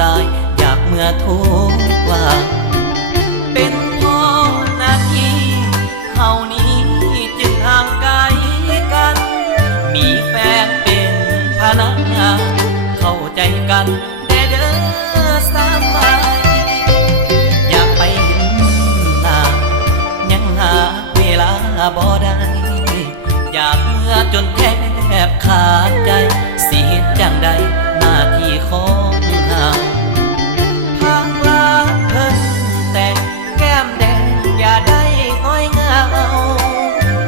ตายอยากเมื่อทุกวันเป็นพ่อหน้าที่เฮานี้จึงห่างไกลกันมีแฟนเป็นพนักงานเข้าใจกันแต่เด้อสามัยอยากไปเห็นหน้ายังหาเวลาบ่ได้อยากเมื่อจนแทบขาดใจเสียจังใดหน้าที่ของเฮาทางลาเพิ่นแต่แก้มแดงอย่าได้ง้อยเหงา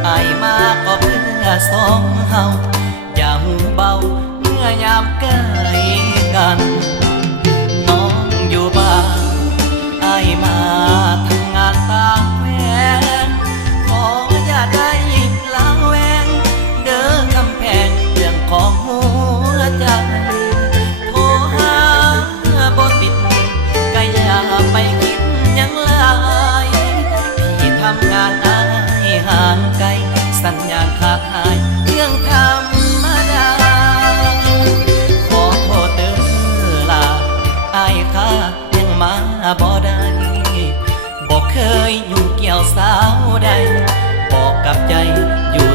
อายมาก็เพื่อสองเฮาอย่าหูเบาเมื่อยามใกล้กันน้องอยู่บ้านอายมาทำงานต่างแคว้นขออย่าได้ลาแวงเดินกำแพงเรื่องของหัวใจโทรหาบ่ติดก็อย่าไปคิดยังหลายที่ทำงานอายห่างไกลสัญญาณขาดหายเรื่องธรรมดาขอโทษเด้อลาอายข้ายังมาบ่ได้บอกเคยยุ่งเกี่ยวสาวใดบอกกับใจอยู่